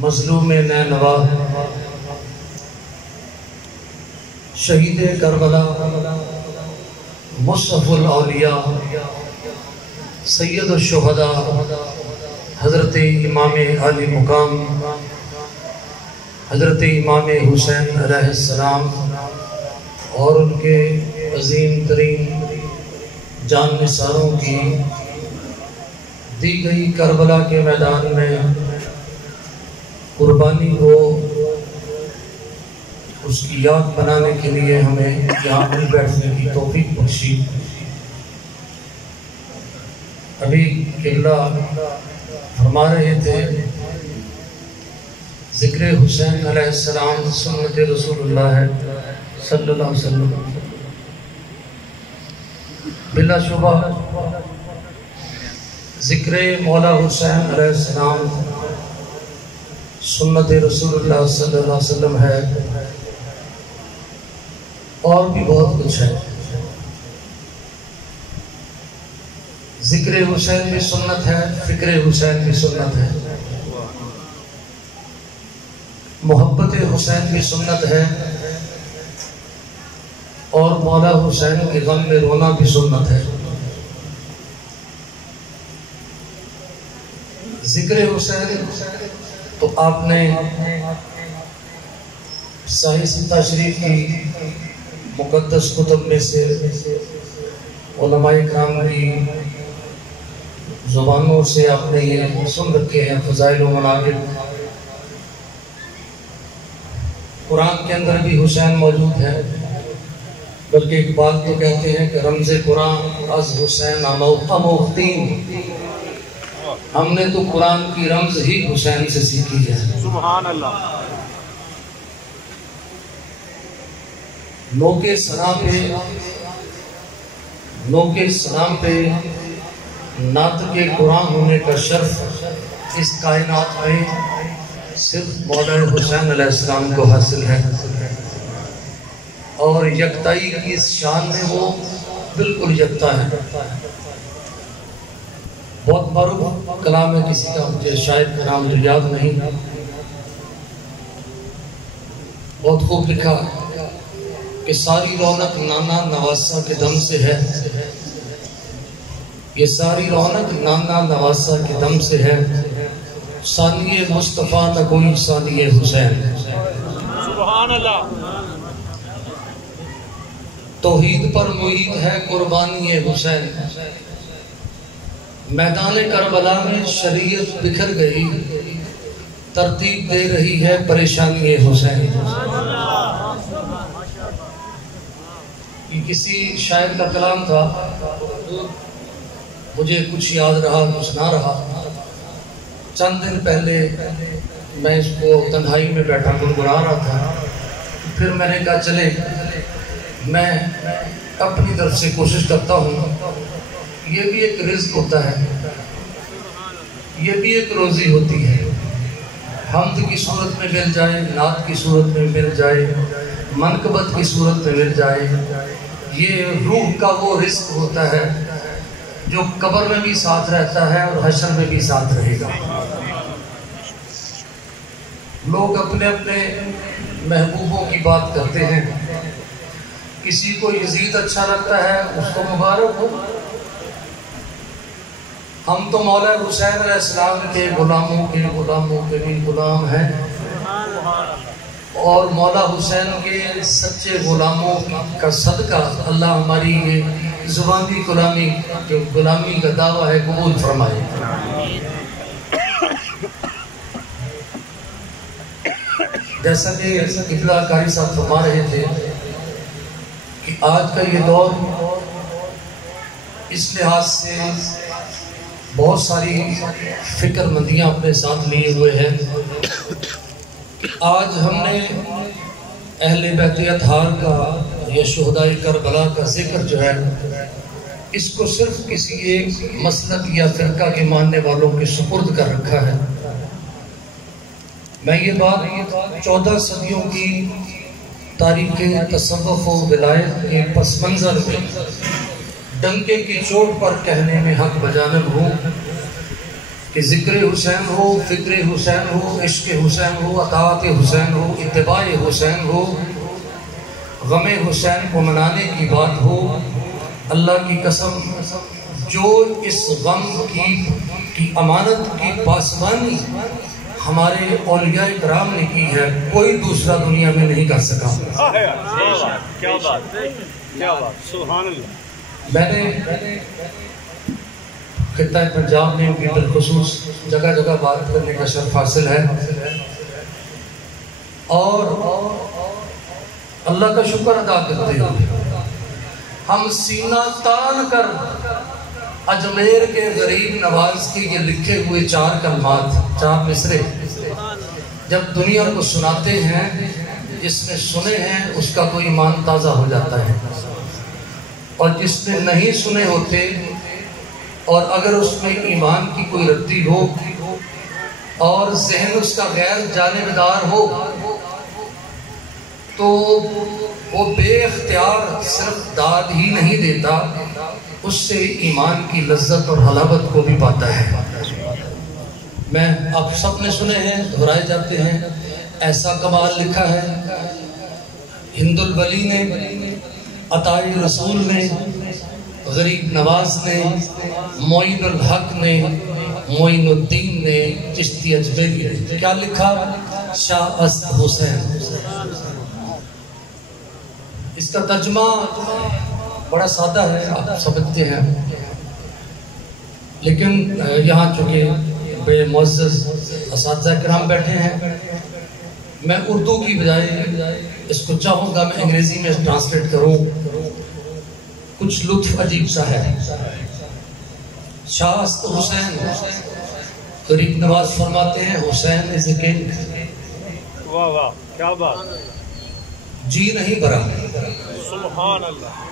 مظلوم نینوا، شہید کربلا، مصطفی الاولیاء، سید الشہداء، حضرت امام عالی مقام حضرت امام حسین علیہ السلام اور ان کے عظیم ترین جان نثاروں کی دی گئی کربلا کے میدان میں قربانی کو اس کی یاد بنانے کے لیے ہمیں یہاں مل بیٹھنے کی توفیق بخشی۔ ابھی قبلہ فرما رہے تھے ذکر حسین علیہ السلام سنت رسول اللہ ہے صلی اللہ علیہ وسلم۔ بلا شبہ ذکر مولا حسین علیہ السلام سنت رسول اللہ صلی اللہ علیہ وسلم ہے، اور بھی بہت کچھ ہے۔ ذکر حسین بھی سنت ہے، فکر حسین بھی سنت ہے، محبت حسین بھی سنت ہے، اور مولا حسین کے غم میں رونا بھی سنت ہے۔ ذکر حسین تو آپ نے صحیح تشریف کی مقدس کتب میں سے علماء کرام کی زبانوں سے آپ نے یہ سن رکھے ہیں، فضائل و مناقب۔ قرآن کے اندر بھی حسین موجود ہے، بلکہ ایک بات تو کہتے ہیں کہ رمز قرآن از حسین اموختین، ہم نے تو قرآن کی رمز ہی حسین سے سیکھی ہے۔ سبحان اللہ۔ نوکے سلام پہ نعت کے قرآن ہونے کا شرف اس کائنات میں صرف مولا حسین علیہ السلام کو حاصل ہے، اور یکتائی کی اس شان میں وہ بالکل یکتا ہے۔ بہت معروف کلام ہے کسی کا، مجھے شاید کا نام یاد نہیں، بہت خوب لکھا کہ ساری رونق نانا نواسہ کے دم سے ہے، یہ ساری رونق نانا نواسہ کے دم سے ہے، ثانی مصطفیٰ نہ کوئی ثانی حسین۔ سبحان اللہ۔ توحید پر معید ہے قربانی حسین، میدان کربلا میں شریعت بکھر گئی، ترتیب دے رہی ہے پریشانی حسین۔ یہ کسی شاعر کا کلام تھا، مجھے کچھ یاد رہا کچھ نہ رہا۔ چند دن پہلے میں اس کو تنہائی میں بیٹھا گنگنا رہا تھا، پھر میں نے کہا چلے میں اپنی طرف سے کوشش کرتا ہوں، یہ بھی ایک رزق ہوتا ہے، یہ بھی ایک روزی ہوتی ہے، حمد کی صورت میں مل جائے، نعت کی صورت میں مل جائے، منقبت کی صورت میں مل جائے، یہ روح کا وہ رزق ہوتا ہے جو قبر میں بھی ساتھ رہتا ہے اور حشر میں بھی ساتھ رہے گا۔ لوگ اپنے اپنے محبوبوں کی بات کرتے ہیں، کسی کو یزید اچھا لگتا ہے اس کو مبارک ہو، ہم تو مولا حسین علیہ السلام کے غلاموں کے بھی غلام ہیں، اور مولا حسین کے سچے غلاموں کا صدقہ اللہ ہماری یہ زبانی غلامی کا دعویٰ ہے قبول فرمائے۔ جیسا کہ قبلہ قاری صاحب فرما رہے تھے کہ آج کا یہ دور اس لحاظ سے بہت ساری فکر مندیاں اپنے ساتھ لیے ہوئے ہیں۔ آج ہم نے اہل بیت اطہار کا یا شہداء کربلا کا ذکر جو ہے، اس کو صرف کسی ایک مسلک یا فرقہ کے ماننے والوں کے سپرد کر رکھا ہے۔ میں یہ بات 14 صدیوں کی تاریخ تصوف و ولایت کے پس منظر میں ڈنکے کی چوٹ پر کہنے میں حق بجانب ہوں کہ ذکر حسین ہو، فکر حسین ہو، عشق حسین ہو، اطاعت حسین ہو، اتباع حسین ہو، غم حسین کو منانے کی بات ہو، اللہ کی قسم جو اس غم کی امانت کی پاسبانی ہمارے اولیاء کرام نے کی ہے، کوئی دوسرا دنیا میں نہیں کر سکا۔ کیا بات، کیا بات، سبحان اللہ۔ میں نے خطہ پنجاب میں ان کی بالخصوص جگہ جگہ بات کرنے کا شرف حاصل ہے، اور اللہ کا شکر ادا کرتے ہیں ہم سینہ تان کر اجمیر کے غریب نواز کے یہ لکھے ہوئے 4 کلمات، 4 مصرے جب دنیا کو سناتے ہیں، جس نے سنے ہیں اس کا تو ایمان تازہ ہو جاتا ہے، اور جس نے نہیں سنے ہوتے اور اگر اس میں ایمان کی کوئی ردی ہو اور ذہن اس کا غیر جانبدار ہو تو وہ بے اختیار صرف داد ہی نہیں دیتا، اس سے ایمان کی لذت اور حلاوت کو بھی پاتا ہے۔ میں آپ سب نے سنے ہیں، دہرائے جاتے ہیں، ایسا کمال لکھا ہے ہند الولی نے، عطائی رسول نے، غریب نواز نے، معین الحق نے، معین الدین نے، چشتی اجمیری نے۔ کیا لکھا؟ شاہ است حسین۔ اس کا ترجمہ بڑا سادہ ہے، آپ سمجھتے ہیں، لیکن یہاں چونکہ بے معزز اساتذہ کرام بیٹھے ہیں، میں اردو کی بجائے اس کو چاہوں گا میں انگریزی میں ٹرانسلیٹ کروں، کچھ لطف عجیب سا ہے۔ شاہ است حسین، غریب نواز فرماتے ہیں حسین از اے کنگ۔ واہ واہ، کیا بات، جی نہیں بھرا، سبحان اللہ،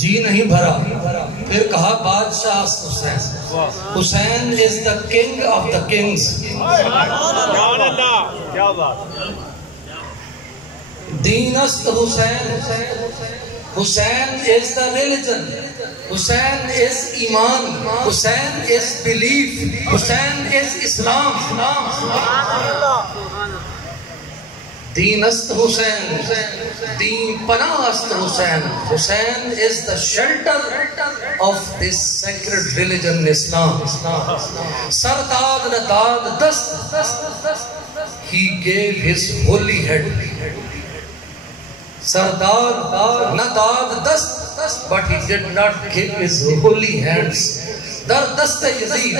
جی نہیں بھرا، پھر کہا بادشاہ حسین، حسین is the king of the kings۔ سبحان اللہ، کیا بات، دین است حسین، حسین is the religion، Hussain is ایمان، حسین is belief، حسین is اسلام۔ دین است حسین، دین پناہ است حسین، حسین is the shelter of this sacred religion Islam۔ سرداد نہ داد دست، he gave his holy head۔ سرداد نہ داد دست، but he did not give his holy hands۔ در دست یزید،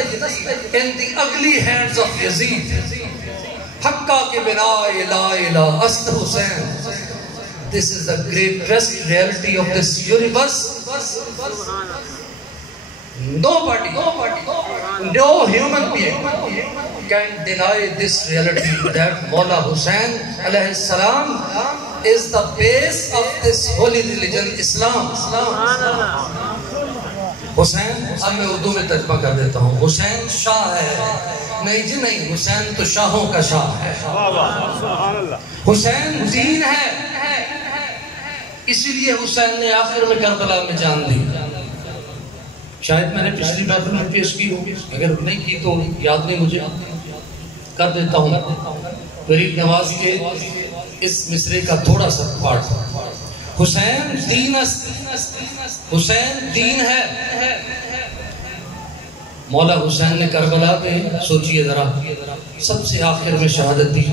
in the ugly hands of Yazid، حقہ کے بنا لا الہ است حسین۔ This is the greatest reality of this universe۔ Nobody, no human being can deny this reality that Maula Hussain alayhi salam is the base of this holy religion Islam۔ حسین، اب میں اردو میں ترجمہ کر دیتا ہوں، حسین شاہ ہے، نہیں جی نہیں، حسین تو شاہوں کا شاہ ہے۔ حسین دین ہے، اسی لیے حسین نے آخر میں کربلا میں جان دی۔ شاید میں نے پچھلی محفل میں پیش کی ہوگی، اگر نہیں کی تو یاد نہیں مجھے، کر دیتا ہوں۔ غریب نواز کے اس مصرے کا تھوڑا سا پارٹ۔ حسین دین است، حسین دین ہے۔ مولا حسین نے کربلا میں، سوچئے ذرا، سب سے آخر میں شہادت دی۔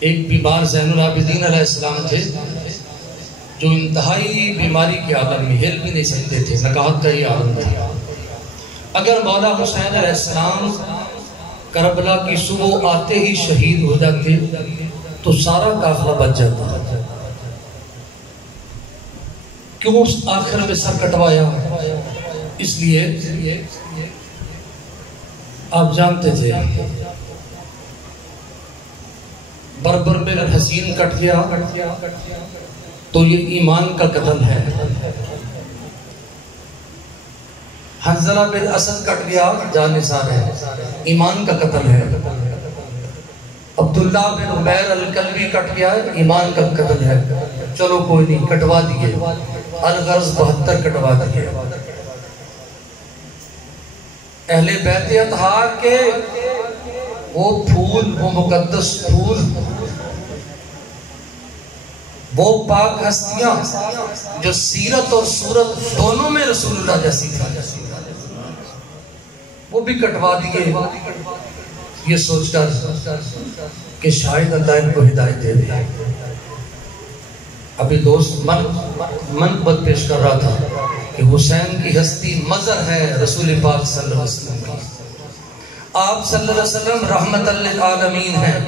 ایک بیمار زین العابدین علیہ السلام تھے جو انتہائی بیماری کے عالم میں ہل بھی نہیں سکتے تھے، نکاحت کا ہی عالم تھا۔ اگر مولا حسین علیہ السلام کربلا کی صبح آتے ہی شہید ہو جاتے تو سارا قافلہ بچ جاتا۔ کیوں آخر میں سر کٹوایا؟ اس لیے آپ جانتے تھے بربر میں اگر حسین کٹ گیا تو یہ ایمان کا قتل ہے۔ حنظلہ بن اسد کٹ گیا، جانثار ہے، ایمان کا قتل ہے۔ عبداللہ بن عمیر الکلبی کٹ گیا، ایمان کا قتل ہے۔ چلو کوئی نہیں، کٹوا دیئے، الغرض 72 کٹوا دیئے۔ اہل بیت اطہار کے وہ پھول، وہ مقدس پھول، وہ پاک ہستیاں جو سیرت اور صورت دونوں میں رسول اللہ جیسی تھی، وہ بھی کٹوا دیے یہ سوچ کر کہ شاید اللہ ان کو ہدایت دے دے۔ ابھی دوست منقبت پیش کر رہا تھا کہ حسین کی ہستی مظہر ہے رسول پاک صلی اللہ علیہ وسلم کی۔ آپ صلی اللہ علیہ وسلم رحمت للعالمین ہیں،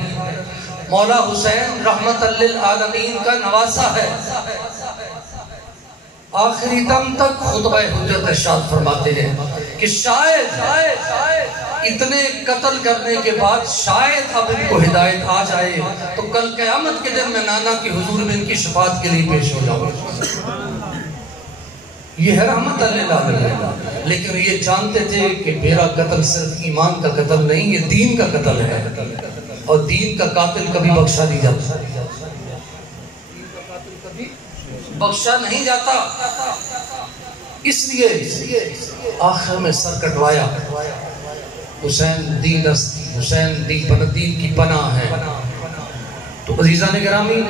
مولا حسین رحمت للعالمین کا نواسا ہے۔ آخری دم تک خطبہ حجت ارشاد فرماتے ہیں کہ شاید اتنے قتل کرنے کے بعد شاید اب ان کو ہدایت آ جائے تو کل قیامت کے دن میں نانا کی حضور میں ان کی شفاعت کے لیے پیش ہو جاؤں۔ یہ ہے رحمت للعالمین، لیکن یہ جانتے تھے کہ میرا قتل صرف ایمان کا قتل نہیں، یہ دین کا قتل ہے، اور دین کا قاتل کبھی بخشا نہیں جاتا، بخشا نہیں جاتا۔ اس لیے آخر میں سر کٹوایا۔ حسین دین است، حسین دین کی پناہ ہے۔ تو عزیزان گرامی،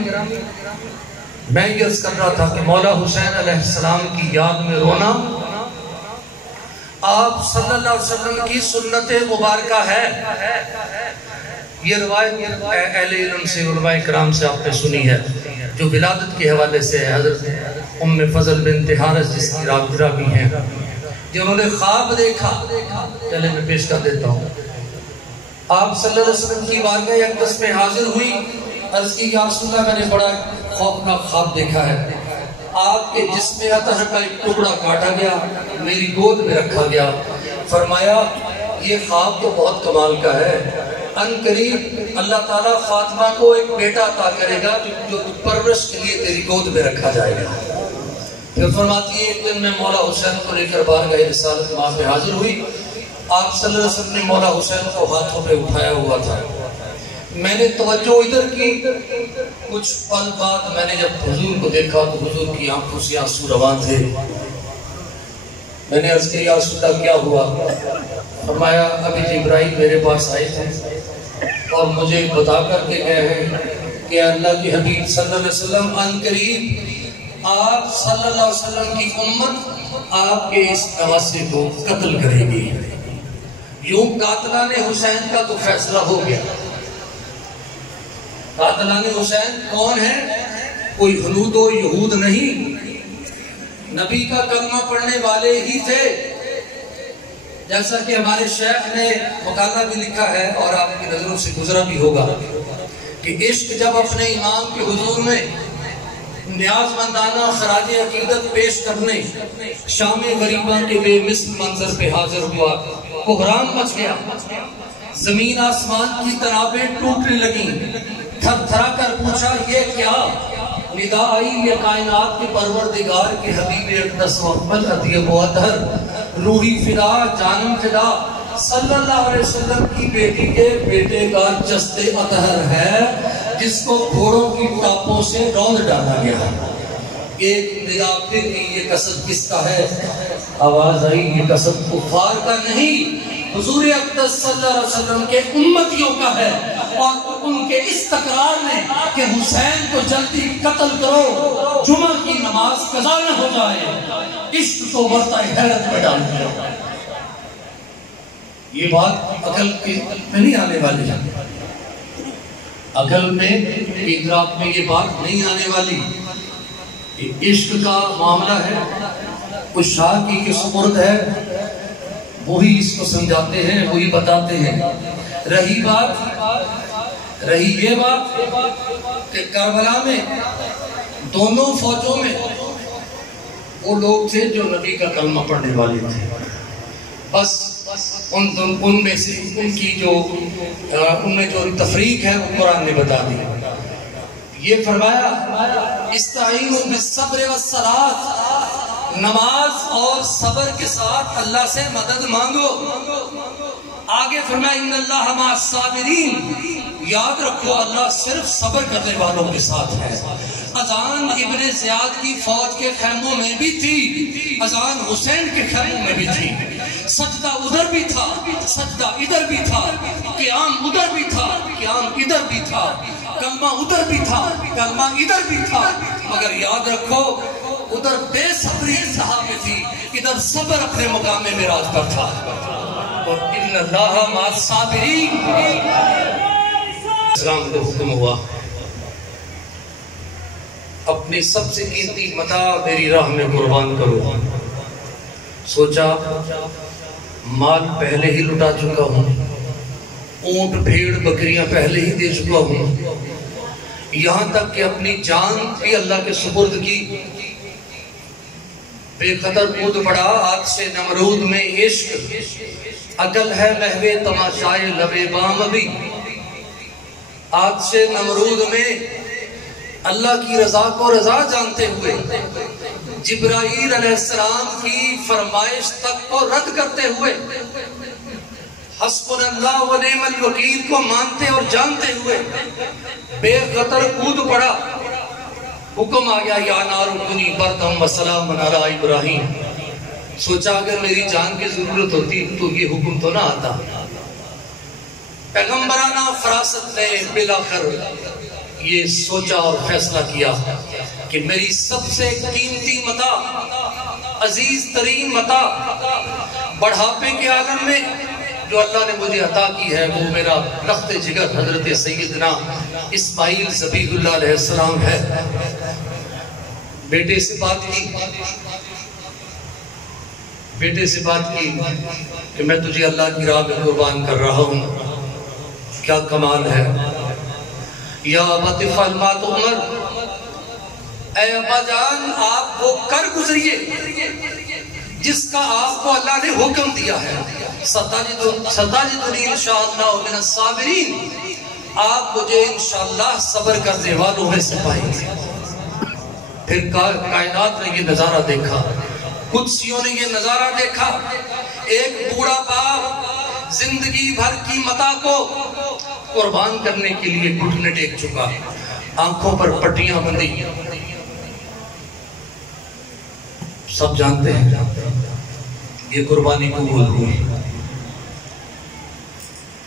میں یہ عرض کر رہا تھا کہ مولا حسین علیہ السلام کی یاد میں رونا آپ صلی اللہ علیہ وسلم کی سنت مبارکہ ہے۔ یہ روایت اہل علم سے، علماء کرام سے آپ نے سنی ہے، جو ولادت کے حوالے سے ہے۔ حضرت ام فضل بنت حارث جس کی راوی ہیں، جنہوں نے خواب دیکھا، چلے میں پیش کر دیتا ہوں۔ آپ صلی اللہ علیہ وسلم کی بارگاہ اقدس میں حاضر ہوئی، عرض کی یا رسول اللہ میں نے بڑا خوفناک خواب دیکھا ہے، آپ کے جسم اطہر کا ایک ٹکڑا کاٹا گیا، میری گود میں رکھا گیا۔ فرمایا یہ خواب تو بہت کمال کا ہے، ان قریب اللہ تعالیٰ فاطمہ کو ایک بیٹا عطا کرے گا جو پرورش کے لیے تیری گود میں رکھا جائے گا۔ پھر فرماتی ہے ایک دن میں مولا حسین کو لے کر بارگاہ رسالت ماں پہ حاضر ہوئی، آپ صلی اللہ علیہ وسلم نے مولا حسین کو ہاتھوں پہ اٹھایا ہوا تھا۔ میں نے توجہ ادھر کی، کچھ پل بعد میں نے جب حضور کو دیکھا تو حضور کی آنکھوں سے آنسو روان تھے۔ میں نے عرض کیا یا رسول اللہ کیا ہوا؟ فرمایا ابھی جبرائیل میرے پاس آئے تھے اور مجھے بتا کر کے گئے ہیں کہ اللہ کی حبیب صلی اللہ علیہ وسلم ان قریب آپ صلی اللہ علیہ وسلم کی امت آپ کے اس نواسے کو قتل کرے گی۔ یوں قاتلان حسین کا تو فیصلہ ہو گیا۔ قاتلان حسین کون ہے؟ کوئی حنود و یہود نہیں، نبی کا کلمہ پڑھنے والے ہی تھے۔ جیسا کہ ہمارے شیخ نے مقالہ بھی لکھا ہے اور آپ کی نظروں سے گزرا بھی ہوگا کہ عشق جب اپنے امام کے حضور میں نیاز مندانہ خراج عقیدت پیش کرنے شام غریبہ کے بے مثل منظر پہ حاضر ہوا، بحران مچ گیا، زمین آسمان کی تنابیں ٹوٹنے لگیں۔ تھر تھرا کر پوچھا یہ کیا؟ ندا آئی یہ کائنات کے پروردگار کے حبیب اقدس محمد اطیب و اطہر روحی فدا جانم فدا صلی اللہ علیہ وسلم کی بیٹی کے بیٹے کا جسد اطہر ہے جس کو گھوڑوں کی ٹاپوں سے روند ڈالا گیا۔ ایک ندا پھر کی یہ قصد کس کا ہے؟ آواز آئی یہ قصد کفار کا نہیں، حضور اقدس صلی اللہ علیہ وسلم کے امتیوں کا ہے، اور ان کے اس تکرار نے کہ حسین کو جلدی قتل کرو، جمعہ کی نماز قضا نہ ہو جائے، عشق کو برتہ حیرت میں ڈال دیا۔ یہ بات عقل میں نہیں آنے والی ہے، عقل میں ادراک میں یہ بات نہیں آنے والی۔ عشق کا معاملہ ہے، اس شاہ کی سپرد ہے، وہی اس کو سمجھاتے ہیں، وہی بتاتے ہیں۔ رہی یہ بات کہ کربلا میں دونوں فوجوں میں وہ لوگ تھے جو نبی کا کلمہ پڑھنے والے تھے، بس ان میں سے ان میں جو تفریق ہے وہ قرآن نے بتا دی۔ یہ فرمایا استعینوا بالصبر والصلاۃ، نماز اور صبر کے ساتھ اللہ سے مدد مانگو۔ آگے فرمایا ان اللہ مع الصابرین، یاد رکھو اللہ صرف صبر کرنے والوں کے ساتھ ہے۔ اذان ابن زیاد کی فوج کے خیموں میں بھی تھی، اذان حسین کے خیموں میں بھی تھی۔ سجدہ ادھر بھی تھا، سجدہ ادھر بھی تھا، قیام ادھر بھی تھا، قیام ادھر بھی تھا، کلمہ ادھر بھی تھا، کلمہ ادھر بھی تھا، مگر یاد رکھو ادھر بے صبری انتہا میں تھی، ادھر صبر اپنے مقام معراج پر تھا۔ اور ان اللہ مع الصابرین۔ اسلام کو حکم ہوا اپنی سب سے قیمتی متاع میری راہ میں قربان کرو۔ سوچا مال پہلے ہی لٹا چکا ہوں، اونٹ بھیڑ بکریاں پہلے ہی دے چکا ہوں، یہاں تک کہ اپنی جان بھی اللہ کے سپرد کی، بے قدر کود پڑا آگ سے نمرود میں عشق، عقل ہے محو تماشائے لبے بام ابھی۔ آگ سے نمرود میں اللہ کی رضا کو رضا جانتے ہوئے، جبرائیل علیہ السلام کی فرمائش تک کو رد کرتے ہوئے، حسبنا اللہ و نعم الوکیل کو مانتے اور جانتے ہوئے بے خطر کود پڑا۔ حکم آ گیا یا نار کونی بردم و سلام علی ابراہیم۔ سوچا اگر میری جان کی ضرورت ہوتی تو یہ حکم تو نہ آتا۔ پیغمبرانہ فراست نے بلاخر یہ سوچا اور فیصلہ کیا کہ میری سب سے قیمتی متاع، عزیز ترین متاع، بڑھاپے کے عالم میں جو اللہ نے مجھے عطا کی ہے، وہ میرا رخت جگر حضرت سیدنا اسماعیل ذبیح اللہ علیہ السلام ہے۔ بیٹے سے بات کی کہ میں تجھے اللہ کی راہ میں قربان کر رہا ہوں، کیا کمال ہے۔ یا ابت افعل ما تؤمر، اے ابا جان آپ وہ کر گزریے جس کا آپ کو اللہ نے حکم دیا ہے۔ ستجدنی انشاءاللہ من الصابرین، آپ مجھے انشاءاللہ صبر کرنے والوں میں سے پائیں گے۔ پھر کائنات نے یہ نظارہ دیکھا، قدسیوں نے یہ نظارہ دیکھا، ایک بوڑھا باپ زندگی بھر کی متاع کو قربان کرنے کے لیے گھٹنے ٹیک چکا، آنکھوں پر پٹیاں بندھی۔ سب جانتے ہیں یہ قربانی قبول ہوئی،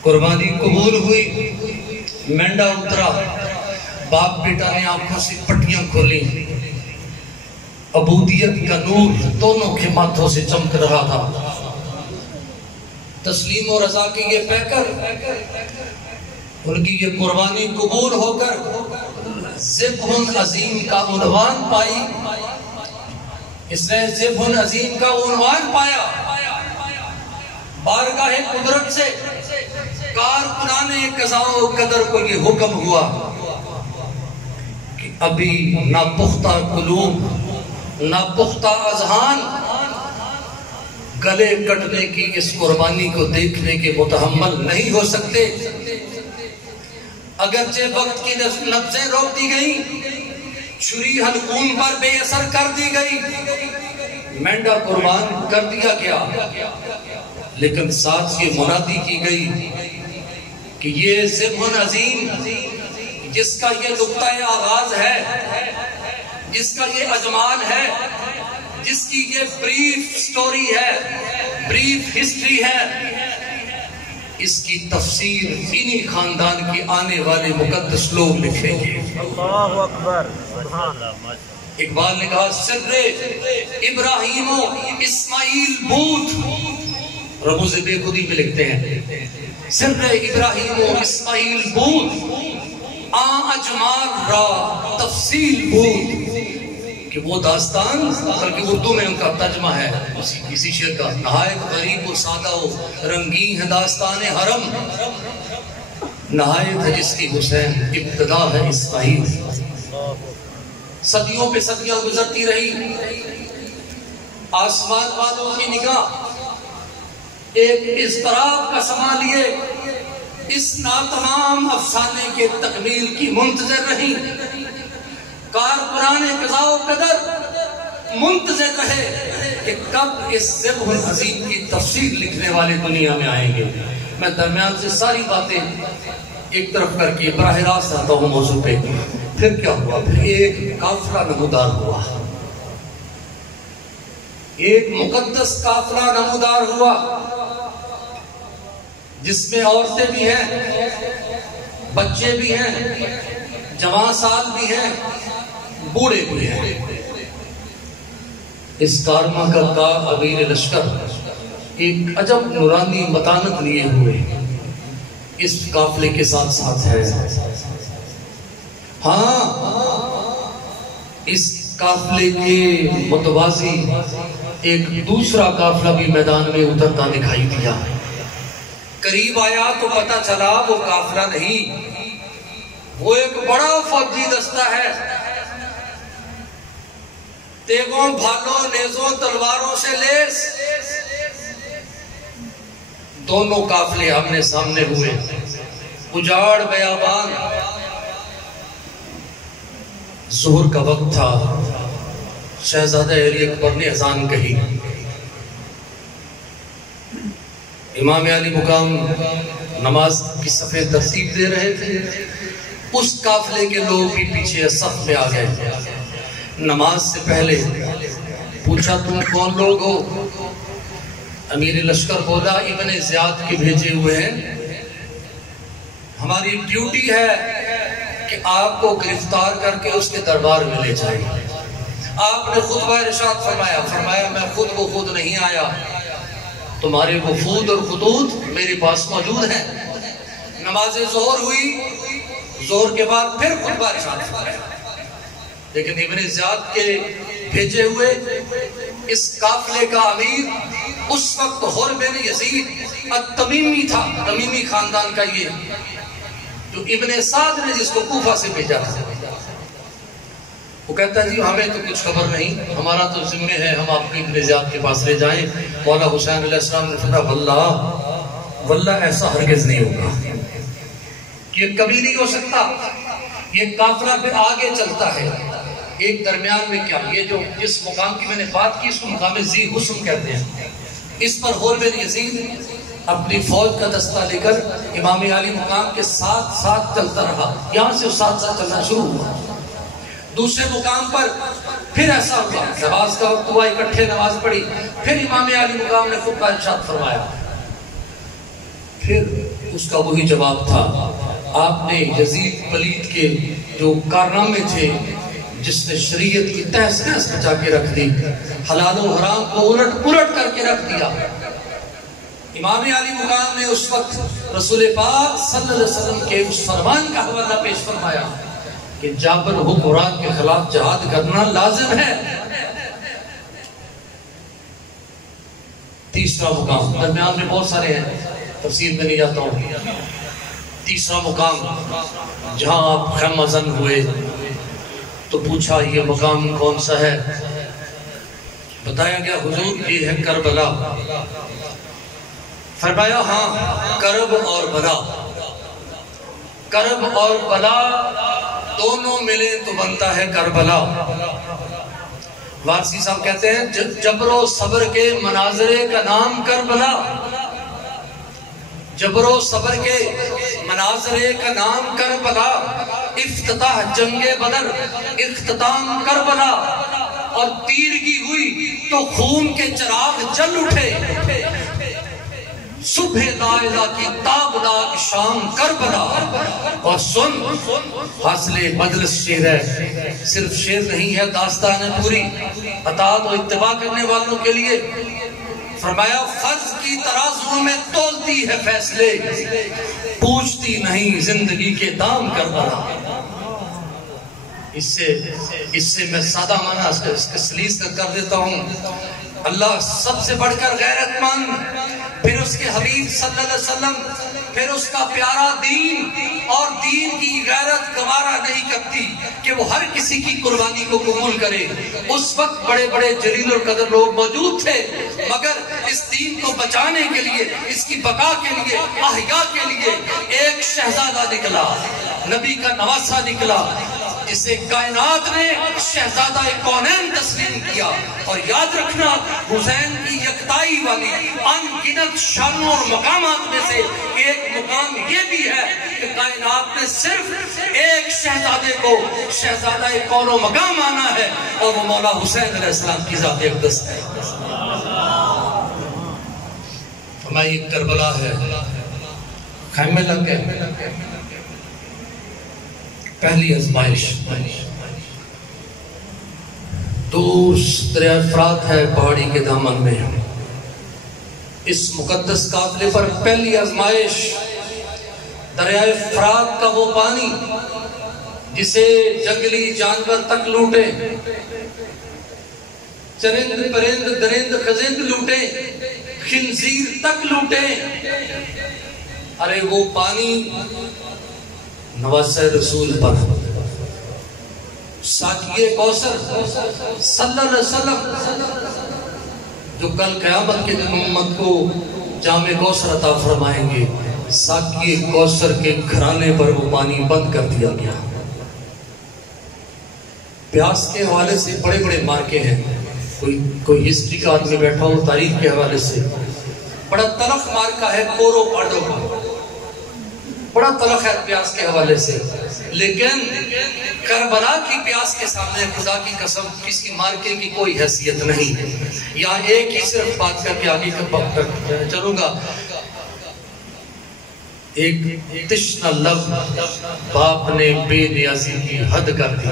قربانی قبول ہوئی، مینڈا اترا، باپ بیٹا نے آنکھوں سے پٹیاں کھولی، عبودیت کا نور دونوں کے ماتھوں سے چمک رہا تھا۔ تسلیم و رضا کی یہ پیکر، ان کی یہ قربانی قبول ہو کر ذبح عظیم کا عنوان پائی۔ اس نے ذبح عظیم کا عنوان پایا۔ بارگاہ قدرت سے کارکنان قضاء و قدر کو یہ حکم ہوا کہ ابھی ناپختہ قلوب، ناپختہ اذہان گلے کٹنے کی اس قربانی کو دیکھنے کے متحمل نہیں ہو سکتے۔ اگرچہ وقت کی نبضیں روک دی گئیں، چھری حلقوم پر بے اثر کر دی گئی، مینڈا قربان کر دیا گیا، لیکن ساتھ یہ منادی کی گئی کہ یہ ذبح عظیم جس کا یہ نقطہ آغاز ہے، جس کا یہ اجمال ہے، جس کی یہ بریف سٹوری ہے، بریف ہسٹری ہے، اس کی تفسیر انہی خاندان کی آنے والے مقدس لوگ لکھیں گے۔ اللہ اکبر، سبحان اللہ۔ اقبال نے کہا سر ابراہیم و اسماعیل بود، رموز بے خودی میں لکھتے ہیں سر ابراہیم و اسماعیل بود، اجمال را تفصیل بود، کہ وہ داستان بلکہ اردو میں ان کا ترجمہ ہے کسی شعر کا، نہایت غریب و سادہ و رنگین ہے داستان حرم، نہایت ہے جس کی حسین ابتدا ہے اسماعیل۔ صدیوں پہ صدیاں گزرتی رہی، آسمان والوں کی نگاہ ایک اضطراب کا سما لیے اس ناتمام افسانے کے تکمیل کی منتظر رہی۔ کارکنان قضاء و قدر منتظر رہے کہ کب اس ذبح عظیم کی تفسیر لکھنے والے دنیا میں آئیں گے۔ میں درمیان سے ساری باتیں ایک طرف کر کے براہ راست آتا ہوں موضوع پہ۔ پھر کیا ہوا؟ پھر ایک قافلہ نمودار ہوا، ایک مقدس قافلہ نمودار ہوا جس میں عورتیں بھی ہیں، بچے بھی ہیں، جوان سال بھی ہیں، بوڑھے بھی ہیں۔ اس کارواں کا امیر لشکر ایک عجب نورانی متانت لیے ہوئے اس قافلے کے ساتھ ساتھ ہے۔ ہاں، اس قافلے کے متوازی ایک دوسرا قافلہ بھی میدان میں اترتا دکھائی دیا۔ قریب آیا تو پتہ چلا وہ قافلہ نہیں، وہ ایک بڑا فوجی دستہ ہے، تیغوں، بھالوں، نیزوں، تلواروں سے لیس۔ دونوں قافلے آمنے سامنے ہوئے، اجاڑ بیابان، ظہر کا وقت تھا، شہزادہ علی اکبر نے اذان کہی۔ امام علی مقام نماز کی صفیں ترتیب دے رہے تھے، اس قافلے کے لوگ بھی پیچھے صف میں آ گئے۔ نماز سے پہلے پوچھا تم کون لوگ ہو؟ امیر لشکر بولا ابن زیاد کے بھیجے ہوئے ہیں، ہماری ڈیوٹی ہے کہ آپ کو گرفتار کر کے اس کے دربار میں لے جائیں۔ آپ نے خطبہ ارشاد فرمایا میں خود کو خود نہیں آیا، تمہارے وفود اور خطوط میرے پاس موجود ہیں۔ نماز ظہر ہوئی، ظہر کے بعد پھر خطبہ ارشاد فرمایا، لیکن ابن زیاد کے بھیجے ہوئے اس قافلے کا امیر اس وقت حر بن یزید التمیمی تھا، تمیمی خاندان کا یہ، جو ابن سعد نے جس کو کوفہ سے بھیجا تھا۔ وہ کہتا ہے جی ہمیں تو کچھ خبر نہیں، ہمارا تو ذمہ ہے ہم آپ کو ابن زیاد کے پاس لے جائیں۔ مولا حسین علیہ السلام نے فرمایا واللہ ایسا ہرگز نہیں ہوگا، یہ کبھی نہیں ہو سکتا۔ یہ قافلہ پھر آگے چلتا ہے، ایک درمیان میں کیا، یہ جو جس مقام کی میں نے بات کی اس کو مقام ذی حسن کہتے ہیں، اس پر حر بن یزید اپنی فوج کا دستہ لے کر امام علی مقام کے ساتھ ساتھ چلتا رہا، یہاں سے ساتھ ساتھ چلنا شروع ہوا۔ دوسرے مقام پر پھر ایسا ہوا، نماز کا وقت ہوا، اکٹھے نماز پڑھی، پھر امام علی مقام نے خطبہ ارشاد فرمایا، پھر اس کا وہی جواب تھا۔ آپ نے یزید پلید کے جو کارنامے تھے، جس نے شریعت کی تہس نہس بچا کے رکھ دی، حلال و حرام کو الٹ پلٹ کر کے رکھ دیا، امام علی مقام نے اس وقت رسول پاک صلی اللہ علیہ وسلم کے اس فرمان کا حوالہ پیش فرمایا کہ جابر حکمران کے خلاف جہاد کرنا لازم ہے۔ تیسرا مقام، درمیان میں بہت سارے ہیں، تفسیر میں نہیں جاتا ہوں۔ تیسرا مقام جہاں آپ خیمہ زن ہوئے تو پوچھا یہ مقام کون سا ہے؟ بتایا گیا حضور یہ ہے کربلا۔ فرمایا ہاں، کرب اور بلا، کرب اور بلا دونوں ملے تو بنتا ہے کربلا۔ وارسی صاحب کہتے ہیں جبر و صبر کے مناظرے کا نام کربلا، جبر و صبر کے مناظرے کا نام کربلا، افتتاح جنگ بدر، اختتام کربلا، اور تیرگی ہوئی تو خون کے چراغ جل اٹھے، صبح دائلہ کی تابناک شام کربلا۔ اور سن، حاصل مجلس شعر ہے، صرف شعر نہیں ہے، داستان ہے پوری اطاعت و اتباع کرنے والوں کے لیے۔ فرمایا فرض کی ترازو میں تولتی ہے فیصلے، پوچھتی نہیں زندگی کے دام کربلا۔ اس سے میں سادہ معنی اس کے سلیس کر دیتا ہوں۔ اللہ سب سے بڑھ کر غیرت مند، پھر اس کے حبیب صلی اللہ علیہ وسلم، پھر اس کا پیارا دین، اور دین کی غیرت گوارا نہیں کرتی کہ وہ ہر کسی کی قربانی کو قبول کرے۔ اس وقت بڑے بڑے جلیل القدر لوگ موجود تھے، مگر اس دین کو بچانے کے لیے، اس کی بقا کے لیے، احیاء کے لیے ایک شہزادہ نکلا، نبی کا نواسہ نکلا، جسے کائنات نے شہزادہ کونین تسلیم کیا. اور یاد رکھنا حسین کی یکتائی والی ان گنت شانوں اور مقامات میں سے ایک مقام یہ بھی ہے کہ کائنات نے صرف ایک شہزادے کو شہزادہ کون و مقام مانا ہے اور وہ مولا حسین علیہ السلام کی ذات اقدس ہے. ہماری کربلا ہے، خیمے لگ گئے. پہلی آزمائش دور دریائے فرات ہے پہاڑی کے دامن میں. اس مقدس قافلے پر پہلی آزمائش دریائے فرات کا وہ پانی جسے جنگلی جانور تک لوٹے، چرند پرند درند خزند لوٹے، خنزیر تک لوٹے. ارے وہ پانی نواسہ رسول پر ساقیے کوثر صلی اللہ علیہ وسلم جو کل قیامت کے دن امت کو جام کوثر عطا فرمائیں گے، ساقیے کوثر کے گھرانے پر وہ پانی بند کر دیا گیا. پیاس کے حوالے سے بڑے بڑے مارکے ہیں. کوئی ہسٹری کا آدمی بیٹھا ہو تاریخ کے حوالے سے بڑا تلخ مارکا ہے کورو پاڈو کا، بڑا تلخ ہے پیاس کے حوالے سے. لیکن کربلا کی پیاس کے سامنے خدا کی قسم کسی مارکے کی کوئی حیثیت نہیں. یہاں ایک ہی صرف بات کر کے آگے چلوں گا. ایک تشنہ لب باپ نے بے نیازی کی حد کر دی.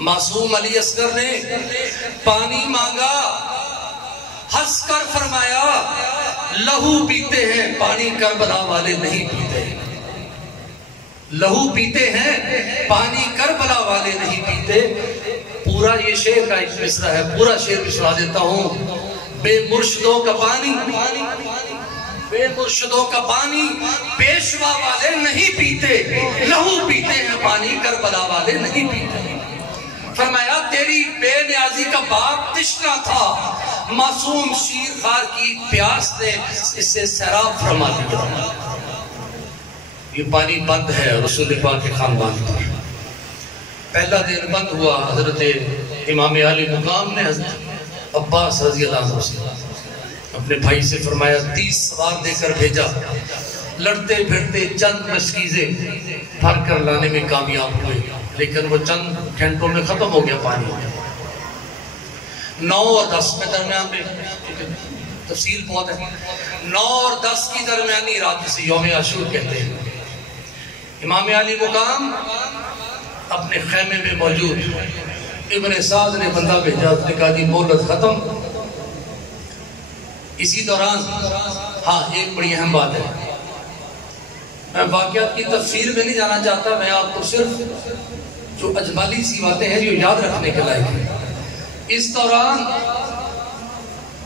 معصوم علی اصغر نے پانی مانگا، ہنس کر فرمایا لہو پیتے ہیں پانی کربلا والے نہیں پیتے. لہو پیتے ہیں پانی کربلا والے نہیں پیتے. پورا یہ شعر کا ایک مصرع ہے، پورا شعر بھی سنا دیتا ہوں. بے مرشدوں کا پانی، بے مرشدوں کا پانی پیشوا والے نہیں پیتے. لہو پیتے ہیں پانی کربلا والے نہیں پیتے. فرمایا تیری بے نیازی کا باپ تشنہ تھا، معصوم شیر خار کی پیاس نے اس سے سیراب فرما دیا. یہ پانی بند ہے رسول پاک کے خاندان پر. پہلا دن بند ہوا. حضرت امام علی مقام نے حضرت عباس رضی اللہ عنہ سے اپنے بھائی سے فرمایا 30 سوار دے کر بھیجا. لڑتے پھرتے چند مشکیزیں بھر کر لانے میں کامیاب ہوئے، لیکن وہ چند گھنٹوں میں ختم ہو گیا پانی. 9 اور 10 میں درمیان میں تفصیل بہت ہے. 9 اور 10 کی درمیانی رات سے یوم عاشور کہتے ہیں. امام علی مقام اپنے خیمے میں موجود. ابن سعد نے بندہ بھیجا، اس نے کہا جی مہلت ختم. اسی دوران ہاں ایک بڑی اہم بات ہے، میں واقعات کی تفصیل میں نہیں جانا چاہتا، میں آپ کو صرف جو اجمالی سی باتیں ہیں جو یاد رکھنے کے لائق ہیں. اس دوران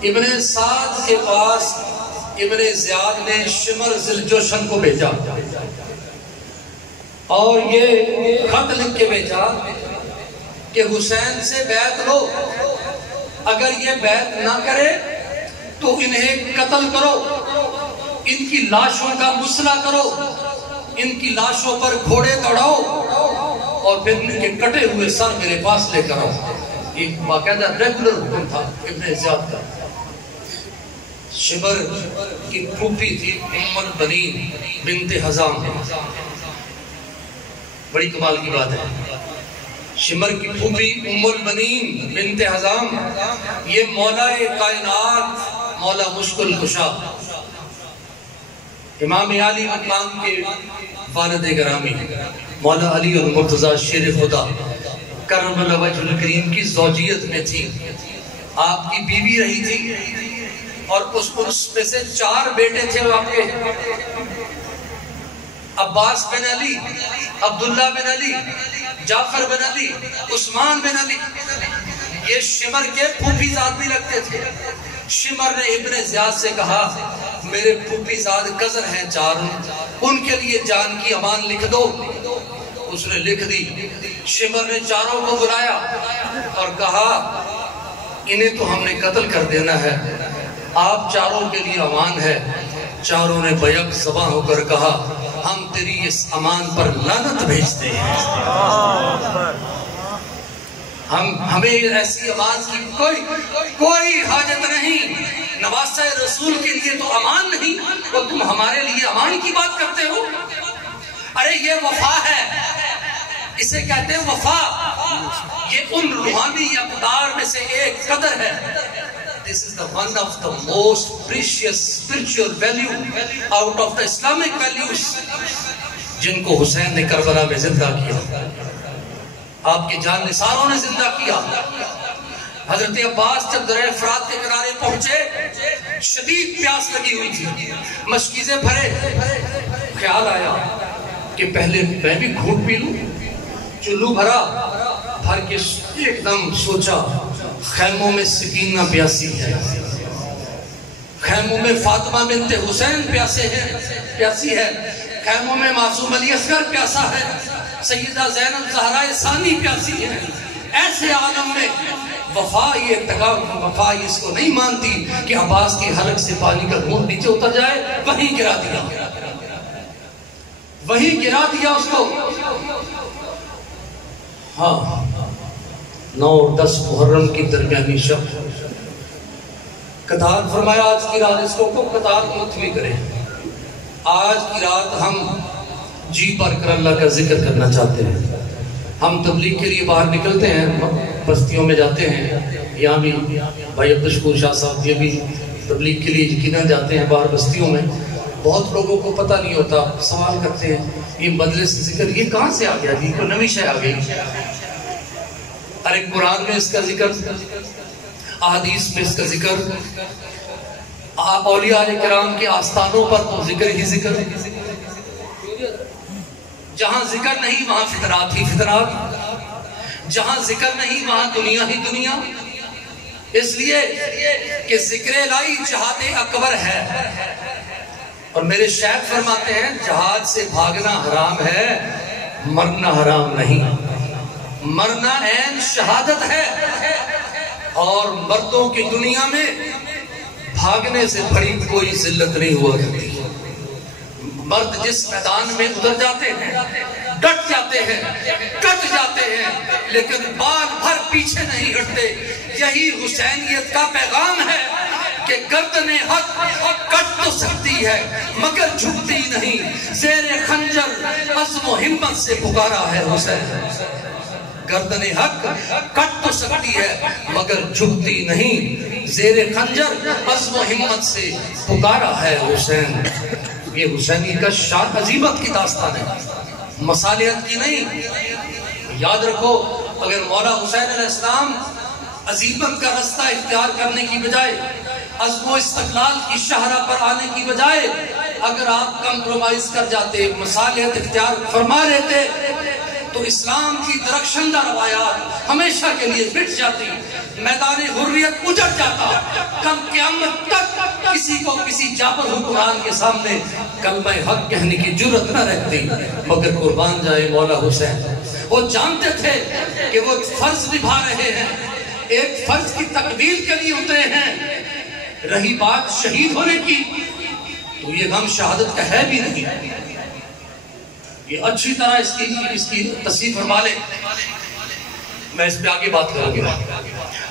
ابن سعد کے پاس ابن زیاد نے شمر ذوالجوشن کو بھیجا اور یہ خط لکھ کے بھیجا کہ حسین سے بیعت لو، اگر یہ بیعت نہ کرے تو انہیں قتل کرو، ان کی لاشوں کا مسئلہ کرو، ان کی لاشوں پر گھوڑے دوڑاؤ اور پھر ان کے کٹے ہوئے سر میرے پاس لے کر آؤ. ایک باقاعدہ ریگولر حکم تھا ابن زیاد کا. شمر کی پھوپھی تھی ام البنین بنت حزام. بڑی کمال کی بات ہے. شمر کی پھوپھی ام البنین بنت حزام یہ مولا کائنات، مولا مشکل کشا، امام علی مقام کے والد گرامی مولا علی المرتضی شیر خدا کرم اللہ وجہ الکریم کی زوجیت میں تھی. آپ کی بیوی رہی تھی اور اس میں سے 4 بیٹے تھے آپ کے. عباس بن علی، عبداللہ بن علی، جعفر بن علی، عثمان بن علی. یہ شمر کے پھوپھی زاد بھی لگتے تھے. شمر نے ابن زیاد سے کہا میرے پھوپھی زاد کزن ہیں 4، ان کے لیے جان کی امان لکھ دو. اس نے لکھ دی. شمر نے 4 کو بلایا اور کہا انہیں تو ہم نے قتل کر دینا ہے، آپ 4 کے لیے امان ہے چاروں نے بیک زباں ہو کر کہا ہم تیری اس امان پر لعنت بھیجتے ہیں. ہمیں ایسی آواز کی کوئی حاجت نہیں. نواسہ رسول کے لیے تو امان نہیں اور تم ہمارے لیے امان کی بات کرتے ہو. ارے یہ وفا ہے, اسے کہتے ہیں وفا. یہ ان روحانی اقدار میں سے ایک قدر ہے. This is the one of the most precious spiritual value out of the Islamic values جن کو حسین نے کربلا میں زندہ کیا, آپ کے جان نثاروں نے زندہ کیا. حضرت عباس جب دریا فرات کے کنارے پہنچے, شدید پیاس لگی ہوئی تھی, مشکیزیں بھرے. خیال آیا کہ پہلے میں بھی گھونٹ پی لوں. چلو بھرا, بھر کے ایک دم سوچا خیموں میں سکینہ پیاسی ہے, خیموں میں فاطمہ بنت حسین پیاسی ہے, خیموں میں معصوم علی اصغر پیاسا ہے, سیدہ زینب زہرا ثانی پیاسی ہے. ایسے عالم میں وفا اس کو نہیں مانتی کہ عباس کے حلق سے پانی کا گھونٹ نیچے اتر جائے. وہیں گرا دیا اس کو. ہاں, 9 اور 10 محرم کی درمیانی شب قطار فرمایا آج کی رات اس کو قطار متوی کرے. آج کی رات ہم جی بھر کر اللہ کا ذکر کرنا چاہتے ہیں. ہم تبلیغ کے لیے باہر نکلتے ہیں, بستیوں میں جاتے ہیں. یہاں بھی بھائی عبدالشکور شاہ صاحب یہ بھی تبلیغ کے لیے یقیناً جاتے ہیں باہر بستیوں میں. بہت لوگوں کو پتہ نہیں ہوتا, سوال کرتے ہیں یہ مجلس ذکر یہ کہاں سے آ گیا جی, کوئی نئی شے آ گئی. ارے قرآن میں اس کا ذکر, احادیث میں اس کا ذکر, اولیاء کرام کے آستانوں پر تو ذکر ہی ذکر. جہاں ذکر نہیں وہاں فطرات ہی فطرات, جہاں ذکر نہیں وہاں دنیا ہی دنیا. اس لیے کہ ذکر الہی جہاد اکبر ہے. اور میرے شیخ فرماتے ہیں جہاد سے بھاگنا حرام ہے, مرنا حرام نہیں. مرنا عین شہادت ہے, اور مردوں کی دنیا میں بھاگنے سے بڑی کوئی ذلت نہیں ہوا کرتی. مرد جس میدان میں اتر جاتے ہیں, ڈٹ جاتے ہیں, کٹ جاتے ہیں, لیکن بال بھر پیچھے نہیں ہٹتے. یہی حسینیت کا پیغام ہے کہ گردن حق کٹ تو سکتی ہے مگر جھکتی نہیں. زیر خنجر عزم و ہمت سے پکارا ہے حسین. گردن حق کٹ تو سکتی ہے مگر جھکتی نہیں. زیر خنجر عزم و ہمت سے پکارا ہے حسین. یہ حسینی کا شان عظیمت کی داستان ہے, مصالحت کی نہیں. یاد رکھو اگر مولا حسین علیہ السلام عظیمت کا رستہ اختیار کرنے کی بجائے, عزم و استقلال کی شاہراہ پر آنے کی بجائے اگر آپ کمپرومائز کر جاتے, مصالحت اختیار فرما لیتے, تو اسلام کی درخشندہ روایات ہمیشہ کے لیے مٹ جاتی. میدان حریت اجڑ جاتا. کم قیامت تک کسی کو کسی جابر حکمران کے سامنے کلمہ حق کہنے کی جرت نہ رہتی. مگر قربان جائے مولا حسین, وہ جانتے تھے کہ وہ فرض نبھا رہے ہیں, ایک فرض کی تکمیل کے لیے اترے ہیں. رہی بات شہید ہونے کی تو یہ غم شہادت کا ہے بھی نہیں. یہ اچھی طرح اس کی تصریح فرما لے, میں اس پہ آگے بات کروں گا.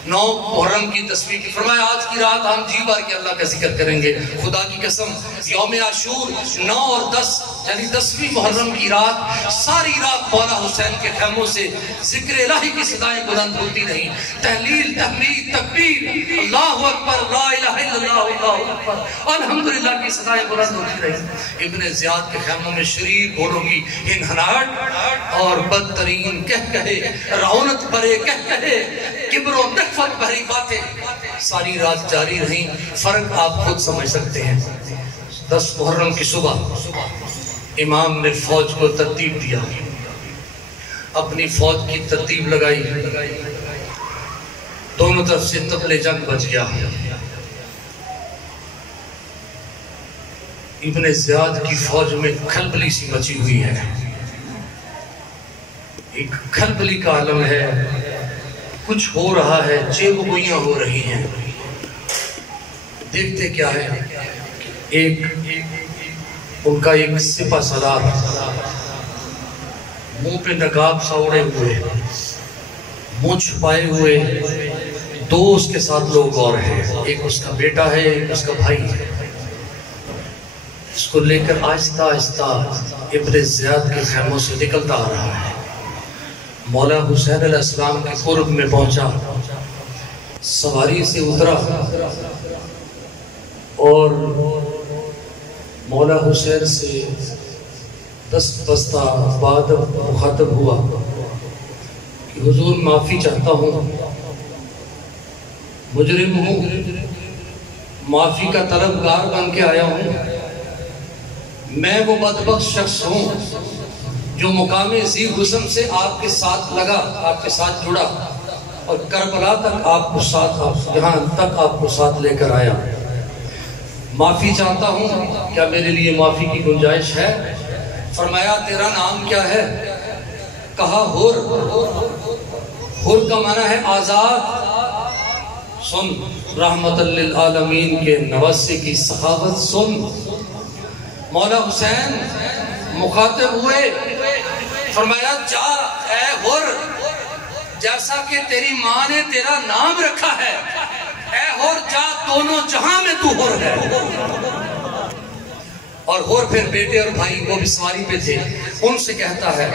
9 محرم کی تصویر کی فرمایا آج کی رات ہم جی بھر کے اللہ کا ذکر کریں گے. خدا کی قسم یوم عاشور 9 اور 10 یعنی 10ویں محرم کی رات ساری رات مولا حسین کے خیموں سے ذکر الہی کی صدائیں بلند ہوتی رہیں. تحلیل, تحمید, تکبیر, اللہ اکبر, لا الہ الا اللہ, اللہ اکبر, الحمدللہ کی صدائیں بلند ہوتی رہیں. ابن زیاد کے خیموں میں شریر گھوڑوں کی ہنہناہٹ اور بدترین کہے, رعونت برے کہے, کبر و نخوت بھری باتیں ساری رات جاری رہیں. فرق آپ خود سمجھ سکتے ہیں. 10 محرم کی صبح امام نے فوج کو ترتیب دیا, اپنی فوج کی ترتیب لگائی, دونوں طرف سے طبل جنگ بج گیا. ابن زیاد کی فوج میں کھلبلی سی مچی ہوئی ہے, ایک کھلبلی کا عالم ہے, کچھ ہو رہا ہے, چیب گوئیاں ہو رہی ہیں. دیکھتے کیا ہے, ایک ان کا ایک سپہ سالار منہ پہ نقاب سا اڑے ہوئے، منہ چھپائے ہوئے، دو اس کے ساتھ لوگ اور ہیں، ایک اس کا بیٹا ہے، ایک اس کا بھائی ہے۔ اس کو لے کر آہستہ آہستہ ابن زیاد کے خیموں سے نکلتا آ رہا ہے۔ مولا حسین علیہ السلام کے قرب میں پہنچا، سواری سے اترا اور مولا حسین سے دست بستہ بعد مخاطب ہوا کہ حضور معافی چاہتا ہوں، مجرم ہوں، معافی کا طلبگار بن کے آیا ہوں۔ میں وہ بدبخت شخص ہوں جو مقام ذی حسن سے آپ کے ساتھ لگا، آپ کے ساتھ جڑا اور کربلا تک آپ کو ساتھ، یہاں تک آپ کو ساتھ لے کر آیا۔ معافی چاہتا ہوں، کیا میرے لیے معافی کی گنجائش ہے؟ فرمایا تیرا نام کیا ہے؟ کہا حر۔ حر کا معنی ہے آزاد۔ سن، رحمت للعالمین کے نواسے کی سخاوت سن۔ مولا حسین مخاطب ہوئے، فرمایا جا اے حر، جیسا کہ تیری ماں نے تیرا نام رکھا ہے، اے حر جا، دونوں جہاں میں تو حر ہے۔ اور حر پھر بیٹے اور بھائی وہ بھی سواری پہ تھے، ان سے کہتا ہے،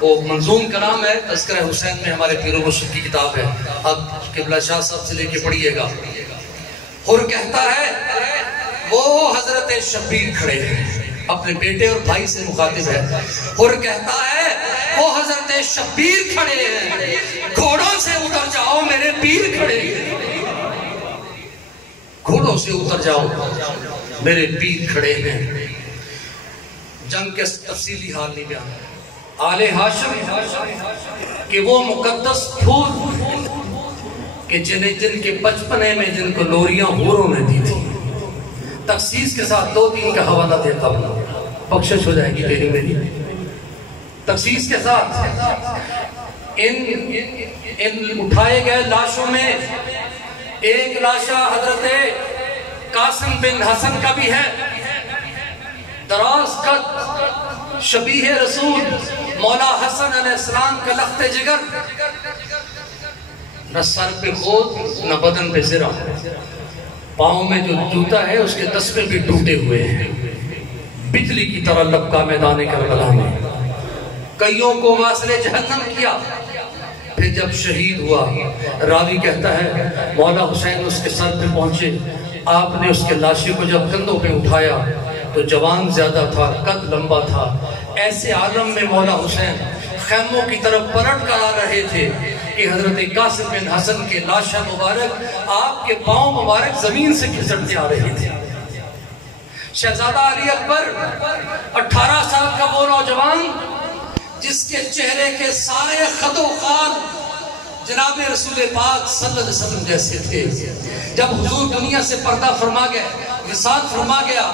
وہ منظوم کلام ہے، تذکرہ حسین میں ہمارے پیر و مرشد کی کتاب ہے، اب قبلہ شاہ صاحب سے لے کے پڑھیے گا۔ حر کہتا ہے وہ حضرت شبیر کھڑے ہیں، اپنے بیٹے اور بھائی سے مخاطب ہے۔ حر کہتا ہے وہ حضرت شبیر کھڑے ہیں، گھوڑوں سے اتر جاؤ میرے پیر کھڑے ہیں، گھوڑوں سے اتر جاؤ میرے پیر کھڑے ہیں۔ جنگ کے تفصیلی حال نہیں بیان، آل ہاشم کہ وہ مقدس پھول کہ جن کے بچپنے میں جن کو لوریاں حوروں نے دی تھی۔ تخصیص کے ساتھ دو تین کا حوالہ دیتا ہوں، بخشش ہو جائے گی تیری میری۔ تخصیص کے ساتھ ان اٹھائے گئے لاشوں میں ایک لاشا حضرت قاسم بن حسن کا بھی ہے، دراز قد، شبیہ رسول، مولا حسن علیہ السلام کا لخت جگر، نہ سر پہ خود نہ بدن پہ زرہ، پاؤں میں جو جوتا ہے اس کے تسمے بھی ٹوٹے ہوئے ہیں، بجلی کی طرح لپکا میدان کربلا میں، کئیوں کو واصل جہنم کیا۔ پھر جب شہید ہوا، راوی کہتا ہے مولا حسین اس کے سر پہ پہنچے، آپ نے اس کے لاشے کو جب کندھوں پہ اٹھایا تو جوان زیادہ تھا، قد لمبا تھا۔ ایسے عالم میں مولا حسین خیموں کی طرف پلٹ کر آ رہے تھے کہ حضرت قاسم بن حسن کے لاشہ مبارک آپ کے پاؤں مبارک زمین سے کھسٹتے آ رہے تھے۔ شہزادہ علی اکبر 18 سال کا وہ نوجوان جس کے چہرے کے سارے خد و خال جناب رسول پاک صلی اللہ علیہ وسلم جیسے تھے، جب حضور دنیا سے پردہ فرما گئے، وصال فرما گیا،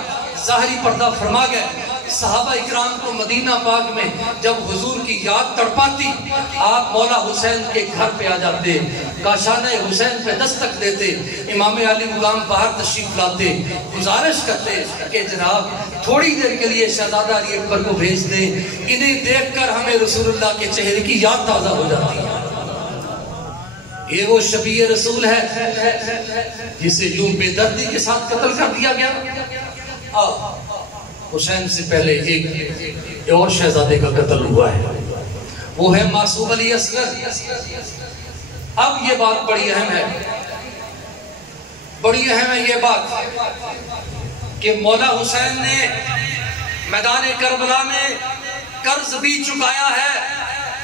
ظاہری پردہ فرما گئے، صحابہ اکرام کو مدینہ پاک میں جب حضور کی یاد تڑپاتی، آپ مولا حسین کے گھر پہ آ جاتے، کاشانہ حسین پہ دستک دیتے، امام علی مقام باہر تشریف لاتے، گزارش کرتے کہ جناب تھوڑی دیر کے لیے شہزادہ علی اکبر کو بھیج دیں، انہیں دیکھ کر ہمیں رسول اللہ کے چہرے کی یاد تازہ ہو جاتی ہے۔ یہ وہ شبیہ رسول ہے جسے یوں بے دردی کے ساتھ قتل کر دیا گیا۔ حسین سے پہلے ایک اور شہزادے کا قتل ہوا ہے، وہ ہے معصوم علی اصغر۔ اب یہ بات بڑی اہم ہے، بڑی اہم ہے یہ بات کہ مولا حسین نے میدان کربلا میں قرض بھی چکایا ہے،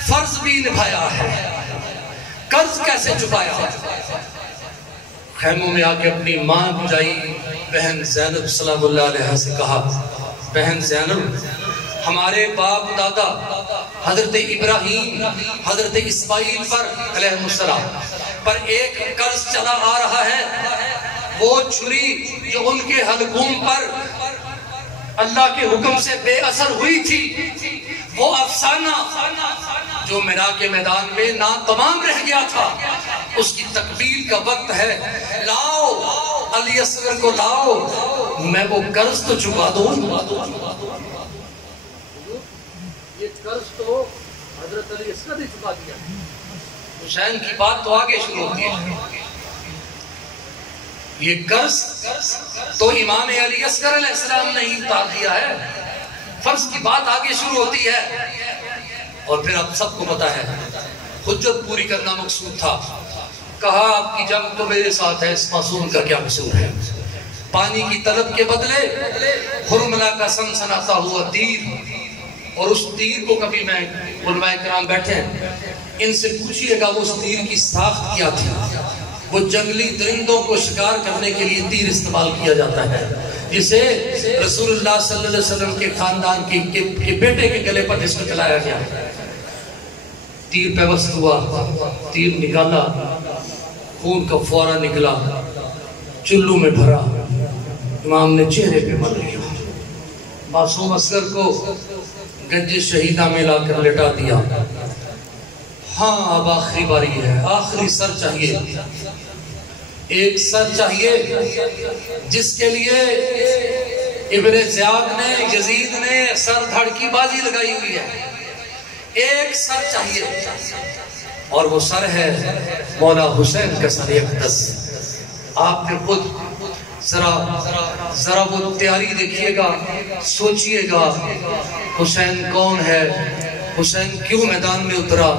فرض بھی نبھایا ہے۔ قرض کیسے چکایا؟ خیموں میں آ کے اپنی ماں بجائی بہن زینب سلام اللہ علیہ سے کہا، بہن زینب ہمارے باپ دادا حضرت ابراہیم حضرت اسماعیل پر علیہ السلام پر ایک قرض چلا آ رہا ہے، وہ چھری جو ان کے حلقوم پر اللہ کے حکم سے بے اثر ہوئی تھی، وہ افسانہ جو مینا کے میدان میں ناتمام رہ گیا تھا، اس کی تکمیل کا وقت ہے۔ لاؤ علی اصغر کو لاؤ میں وہ قرض تو چکا دوں. یہ قرض تو حضرت علی اصغر نے چکا دیا. حسین کی بات تو آگے شروع ہوتی ہے. یہ قرض تو امام علی اصغر علیہ السلام نے ہی اتار دیا ہے. فرض کی بات آگے شروع ہوتی ہے. اور پھر آپ سب کو پتا ہے حجت پوری کرنا مقصود تھا. کہا آپ کی جنگ تو میرے ساتھ ہے، اس معصوم کا کیا قصور ہے. پانی کی طلب کے بدلے حرملہ کا سنسناتا ہوا تیر، اور اس تیر کو کبھی میں علماء کرام بیٹھے ہیں ان سے پوچھئے گا وہ اس تیر کی ساخت کیا تھی. وہ جنگلی درندوں کو شکار کرنے کے لیے تیر استعمال کیا جاتا ہے جسے رسول اللہ صلی اللہ علیہ وسلم کے خاندان کے بیٹے کے گلے پر اس کو چلایا گیا. تیر پیوست ہوا، تیر نکالا، خون کا فوارہ نکلا، چلو میں بھرا، امام نے چہرے پہ مل لیا. معصوم اصغر کو گنج شہیدہ میں لا کر لٹا دیا. ہاں اب آخری باری ہے، آخری سر چاہیے. ایک سر چاہیے جس کے لیے ابن زیاد نے، یزید نے سر دھڑ کی بازی لگائی ہوئی ہے. ایک سر چاہیے اور وہ سر ہے مولا حسین کا سر اقدس. آپ نے خود ذرا وہ تیاری دیکھیے گا، سوچئے گا حسین کون ہے، حسین کیوں میدان میں اترا،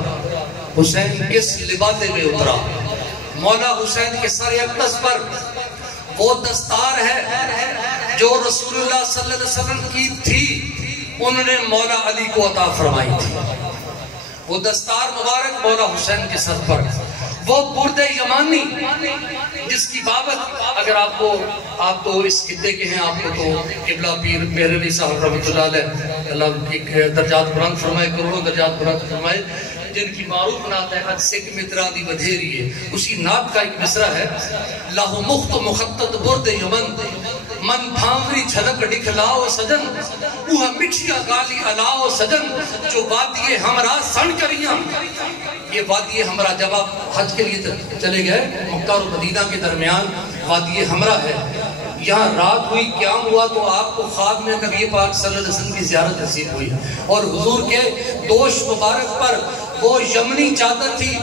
حسین کس لبادے میں اترا. مولا حسین کے سر اقدس پر وہ دستار ہے جو رسول اللہ صلی اللہ علیہ وسلم کی تھی، انہوں نے مولا علی کو عطا فرمائی تھی. وہ دستار مبارک مولا حسین کے سر پر، وہ برد یمانی جس کی بابت اگر آپ تو اس خطے کے ہیں، آپ کو تو قبلہ پیر میرعلی صاحب رحمۃ اللہ علیہ، اللہ کی درجات بلند فرمائے، کروڑوں درجات بلند فرمائے، جن کی معروف نعت ہے حد سکھ مترا دی بدھیریے. اسی نعت کا ایک مصرع ہے، لاہو مخت مخطط برد یمن من بھاوری جھلک دکھلاؤ سجن، وہ مٹھیا گالی الاؤ سجن، جو وادی ہمرا سن کریاں. یہ وادی ہمرا، جب آپ حج کے لیے چلے گئے مکہ اور مدینہ کے درمیان وادی ہمرا ہے، یہاں رات ہوئی، قیام ہوا تو آپ کو خواب میں نبی پاک صلی اللہ علیہ وسلم کی زیارت نصیب ہوئی، اور حضور کے دوش مبارک پر وہ یمنی چادر تھی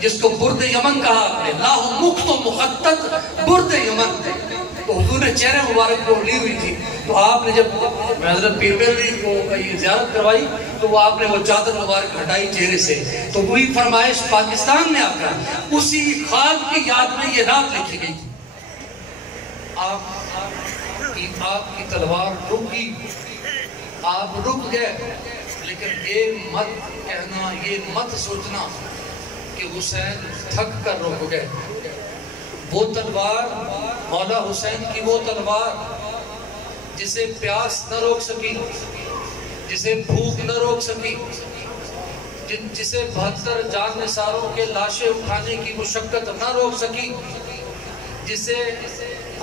جس کو برد یمن کہا آپ نے. لاہو مخت و مخطط برد یمن، تو حضور نے چہرے مبارک کو لی ہوئی تھی. تو آپ نے جب حضرت پیر میرعلی کو یہ زیارت کروائی تو وہ آپ نے وہ چادر مبارک ہٹائی چہرے سے، تو وہی فرمائش پاکستان میں آ کر اسی خواب کی یاد میں یہ رات لکھی گئی. آپ کی تلوار رکی، آپ رک گئے، لیکن یہ مت کہنا، یہ مت سوچنا کہ حسین تھک کر رک گئے. وہ تلوار مولا حسین کی، وہ تلوار جسے پیاس نہ روک سکی، جسے بھوک نہ روک سکی، جسے 72 جان نثاروں کے لاشیں اٹھانے کی مشقت نہ روک سکی، جسے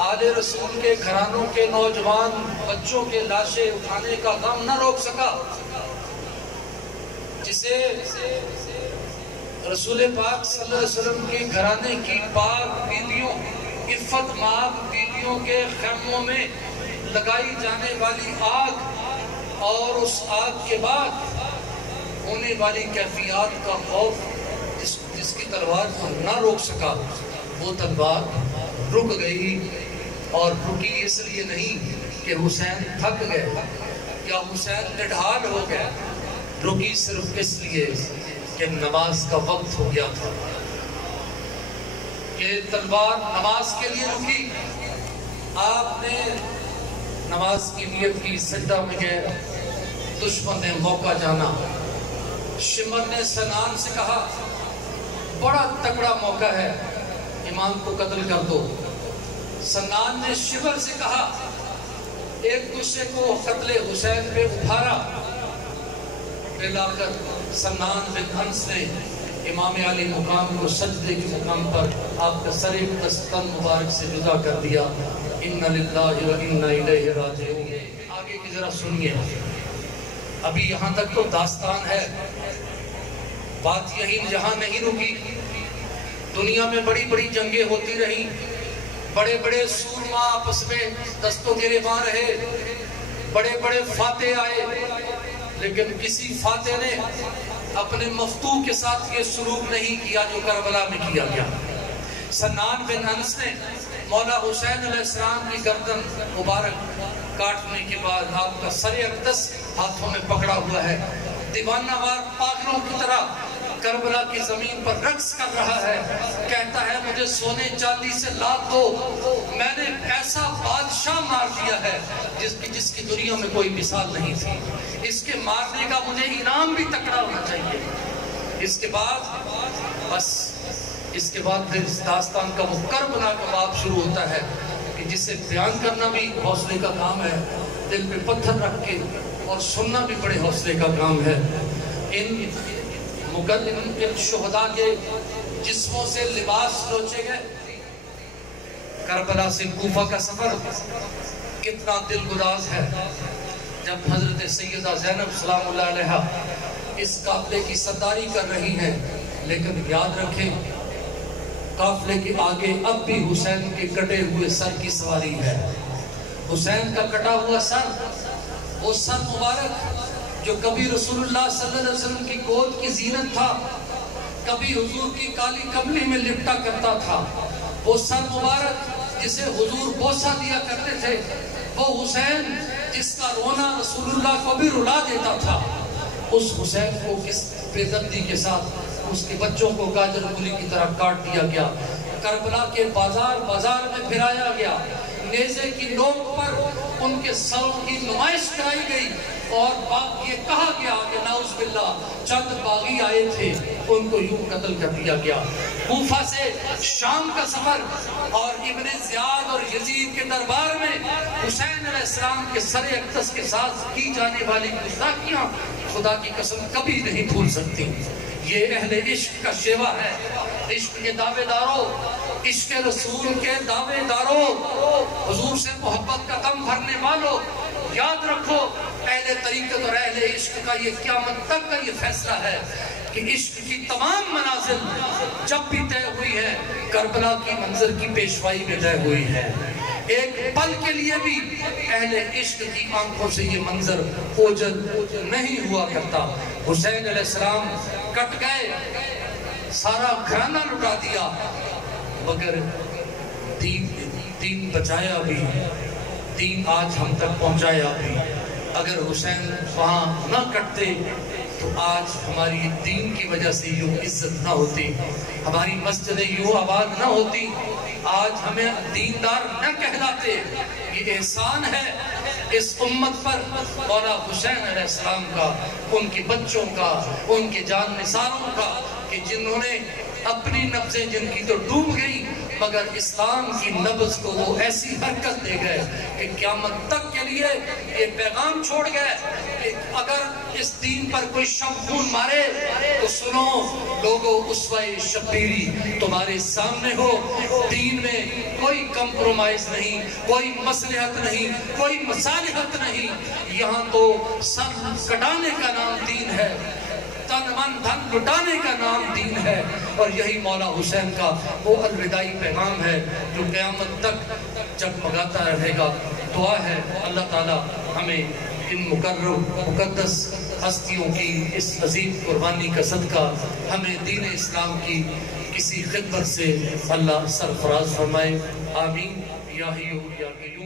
آل رسول کے گھرانوں کے نوجوان بچوں کے لاشیں اٹھانے کا غم نہ روک سکا، جسے رسول پاک صلی اللہ علیہ وسلم کے گھرانے کی پاک بیویوں، عفت مآب بیویوں کے خیموں میں لگائی جانے والی آگ اور اس آگ کے بعد ہونے والی کیفیات کا خوف جس کی تلوار کو نہ روک سکا، وہ تلوار رک گئی. اور رکی اس لیے نہیں کہ حسین تھک گئے یا حسین نڈھال ہو گئے، رکی صرف اس لیے کہ نماز کا وقت ہو گیا تھا. یہ تلوار نماز کے لیے رکی. آپ نے نماز کی نیت کی، سجدہ میں گئے، دشمن نے موقع جانا. شمر نے سنان سے کہا بڑا تکڑا موقع ہے، امام کو قتل کر دو. سنان نے شمر سے کہا، ایک دوسرے کو قتل حسین پہ ابھارا. لا کر سنان بن انس نے امام علی مقام کو سجدے کے مقام پر آپ کا سر تن مبارک سے جدا کر دیا. اِنَّ لِلَّهِ وَإِنَّ إِلَيْهِ رَاجِعُونَ. آگے کی ذرا سنیے، ابھی یہاں تک تو داستان ہے، بات یہی یہاں نہیں رکی. دنیا میں بڑی بڑی جنگیں ہوتی رہی، بڑے بڑے سورما آپس میں دستوں گریباں رہے، بڑے بڑے فاتح آئے، لیکن کسی فاتح نے اپنے مفتوح کے ساتھ یہ سلوک نہیں کیا جو کربلا میں کیا گیا۔ سنان بن انس نے مولا حسین علیہ السلام کی گردن مبارک کاٹنے کے بعد آپ کا سر اقدس ہاتھوں میں پکڑا ہوا ہے، دیوانہ وار پاگلوں کی طرح کربلا کی زمین پر رقص کر رہا ہے، کہتا ہے مجھے سونے چاندی سے لاد دو، میں نے ایسا بادشاہ مار دیا ہے جس کی دنیا میں کوئی مثال نہیں تھی، اس کے مارنے کا مجھے انعام بھی تکڑا ہونا چاہیے۔ اس کے بعد پھر اس داستان کا وہ کربلا کا باب شروع ہوتا ہے کہ جسے بیان کرنا بھی حوصلے کا کام ہے، دل پہ پتھر رکھ کے اور سننا بھی بڑے حوصلے کا کام ہے۔ ان شہداء کے جسموں سے لباس لوچے گئے۔ کربلا سے کوفہ کا سفر کتنا دل گداز ہے، جب حضرت سیدہ زینب سلام اللہ علیہا اس قافلے کی سرداری کر رہی ہیں، لیکن یاد رکھیں قافلے کے آگے اب بھی حسین کے کٹے ہوئے سر کی سواری ہے۔ حسین کا کٹا ہوا سر، وہ سر مبارک جو کبھی رسول اللہ صلی اللہ علیہ وسلم کی گود کی زینت تھا، کبھی حضور کی کالی کملی میں لپٹا کرتا تھا، وہ سر مبارک جسے حضور بوسہ دیا کرتے تھے، وہ حسین جس کا رونا رسول اللہ کو بھی رلا دیتا تھا، اس حسین کو کس بے دردی کے ساتھ اس کے بچوں کو گاجر مولی کی طرح کاٹ دیا گیا، کربلا کے بازار میں پھرایا گیا، نیزے کی نوک پر ان کے سروں کی نمائش کرائی گئی، اور یہ کہا گیا کہ نعوذ باللہ چند باغی آئے تھے، ان کو یوں قتل کر دیا گیا۔ کوفہ سے شام کا سفر اور ابن زیاد اور یزید کے دربار میں حسین علیہ السلام کے سر اقدس کے ساتھ کی جانے والی گستاخیاں خدا کی قسم کبھی نہیں بھول سکتی۔ یہ اہل عشق کا شیوا ہے، عشق کے دعوے داروں، عشق رسول کے دعوے داروں، حضور سے محبت کا دم بھرنے والوں، یاد رکھو اہل طریقت اور اہل عشق کا یہ قیامت تک کا یہ فیصلہ ہے کہ عشق کی تمام منازل جب بھی طے ہوئی ہے، کربلا کی منظر کی پیشوائی میں طے ہوئی ہے۔ ایک پل کے لیے بھی اہل عشق کی آنکھوں سے یہ منظر اوجھل نہیں ہوا کرتا۔ حسین علیہ السلام کٹ گئے، سارا گھرانہ لٹا دیا، مگر دین بچایا بھی، دین آج ہم تک پہنچایا بھی۔ اگر حسین وہاں نہ کٹتے تو آج ہماری دین کی وجہ سے یوں عزت نہ ہوتی، ہماری مسجدیں یوں آباد نہ ہوتی، آج ہمیں دیندار نہ کہلاتے۔ یہ احسان ہے اس امت پر مولا حسین علیہ السلام کا، ان کے بچوں کا، ان کے جان نثاروں کا، کہ جنہوں نے اپنی نبضیں جن کی تو ڈوب گئی، مگر اسلام کی نبض کو وہ ایسی حرکت دے گئے کہ قیامت تک کے لیے یہ پیغام چھوڑ گئے کہ اگر اس دین پر کوئی شب خون مارے تو سنو لوگو، اسوہ شبیری تمہارے سامنے ہو، دین میں کوئی کمپرومائز نہیں، کوئی مصلحت نہیں، کوئی مصالحت نہیں، یہاں تو سر کٹانے کا نام دین ہے، تن من دھن لٹانے کا نام دین ہے، اور یہی مولا حسین کا وہ الوداعی پیغام ہے جو قیامت تک جگمگاتا رہے گا۔ دعا ہے اللہ تعالی ہمیں ان مقرب مقدس ہستیوں کی اس عظیم قربانی کا صدقہ ہمیں دین اسلام کی کسی خدمت سے اللہ سرفراز فرمائے، آمین یا حیو یا قیوم۔